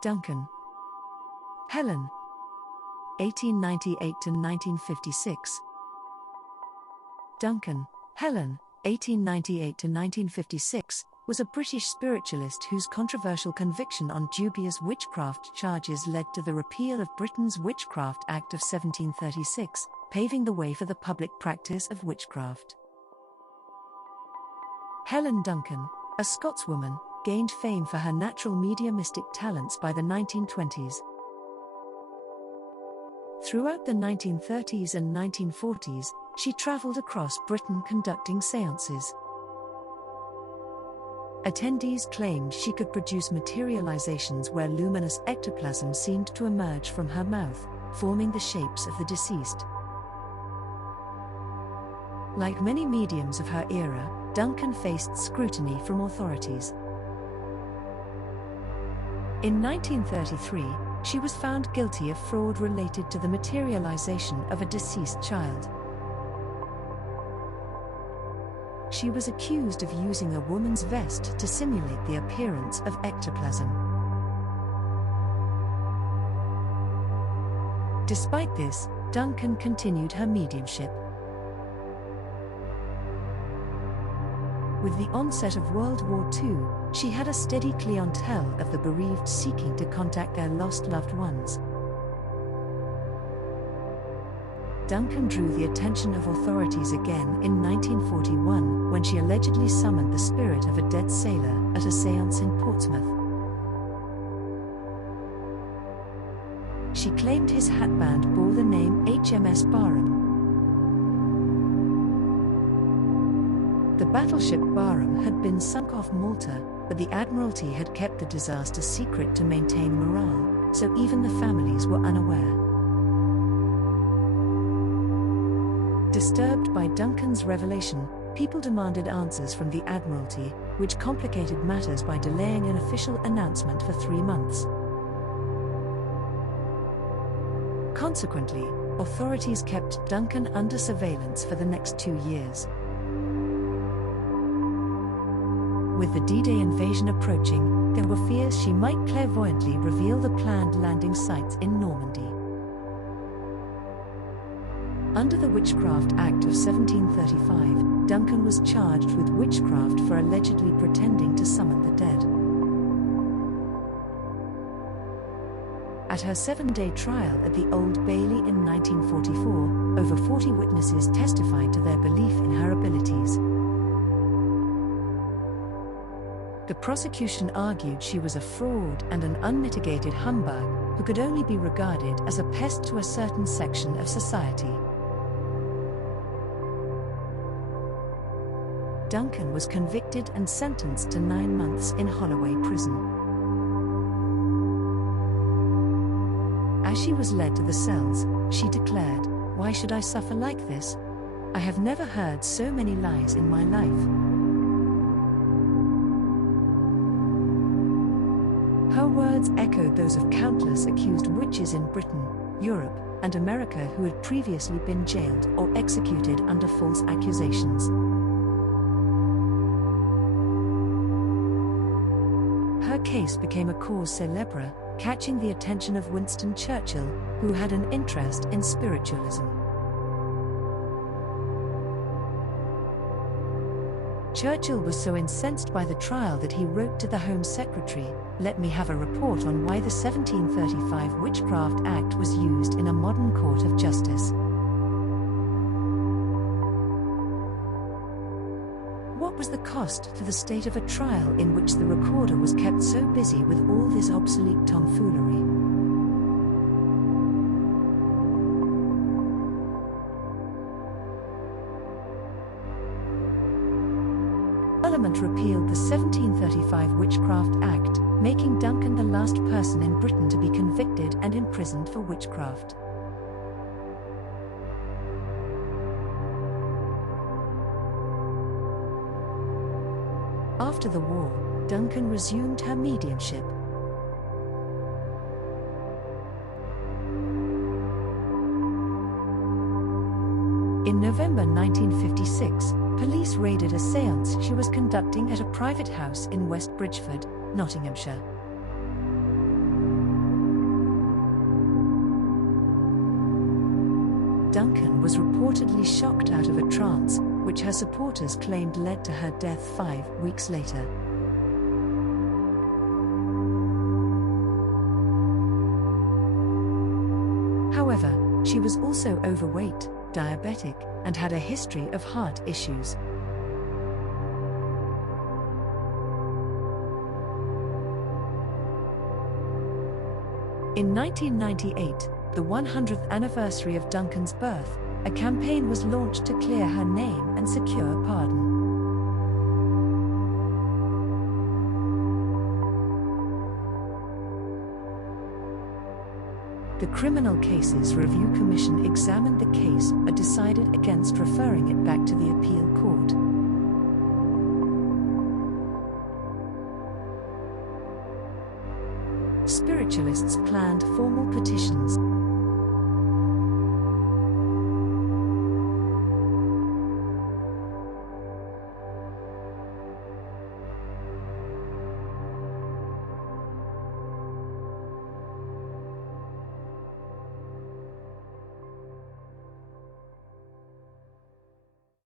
Duncan. Helen. 1898 to 1956. Duncan, Helen, 1898 to 1956, was a British spiritualist whose controversial conviction on dubious witchcraft charges led to the repeal of Britain's Witchcraft Act of 1736, paving the way for the public practice of witchcraft. Helen Duncan, a Scotswoman, gained fame for her natural mediumistic talents by the 1920s. Throughout the 1930s and 1940s, she travelled across Britain conducting seances. Attendees claimed she could produce materializations where luminous ectoplasm seemed to emerge from her mouth, forming the shapes of the deceased. Like many mediums of her era, Duncan faced scrutiny from authorities. In 1933, she was found guilty of fraud related to the materialization of a deceased child. She was accused of using a woman's vest to simulate the appearance of ectoplasm. Despite this, Duncan continued her mediumship. With the onset of World War II, she had a steady clientele of the bereaved seeking to contact their lost loved ones. Duncan drew the attention of authorities again in 1941 when she allegedly summoned the spirit of a dead sailor at a séance in Portsmouth. She claimed his hatband bore the name HMS Barham. The battleship Barham had been sunk off Malta, but the Admiralty had kept the disaster secret to maintain morale, so even the families were unaware. Disturbed by Duncan's revelation, people demanded answers from the Admiralty, which complicated matters by delaying an official announcement for 3 months. Consequently, authorities kept Duncan under surveillance for the next 2 years. With the D-Day invasion approaching, there were fears she might clairvoyantly reveal the planned landing sites in Normandy. Under the Witchcraft Act of 1735, Duncan was charged with witchcraft for allegedly pretending to summon the dead. At her 7-day trial at the Old Bailey in 1944, over 40 witnesses testified to their belief in her abilities. The prosecution argued she was a fraud and an unmitigated humbug who could only be regarded as a pest to a certain section of society. Duncan was convicted and sentenced to 9 months in Holloway prison. As she was led to the cells, she declared, "Why should I suffer like this? I have never heard so many lies in my life." Her words echoed those of countless accused witches in Britain, Europe, and America who had previously been jailed or executed under false accusations. Her case became a cause célèbre, catching the attention of Winston Churchill, who had an interest in spiritualism. Churchill was so incensed by the trial that he wrote to the Home Secretary, "Let me have a report on why the 1735 Witchcraft Act was used in a modern court of justice." What was the cost to the state of a trial in which the recorder was kept so busy with all this obsolete tomfoolery? Parliament repealed the 1735 Witchcraft Act, making Duncan the last person in Britain to be convicted and imprisoned for witchcraft. After the war, Duncan resumed her mediumship. In November 1956, police raided a séance she was conducting at a private house in West Bridgford, Nottinghamshire. Duncan was reportedly shocked out of a trance, which her supporters claimed led to her death 5 weeks later. However, she was also overweight, diabetic, and had a history of heart issues. In 1998, the 100th anniversary of Duncan's birth, a campaign was launched to clear her name and secure pardon. The Criminal Cases Review Commission examined the case but decided against referring it back to the appeal court. Spiritualists planned formal petitions.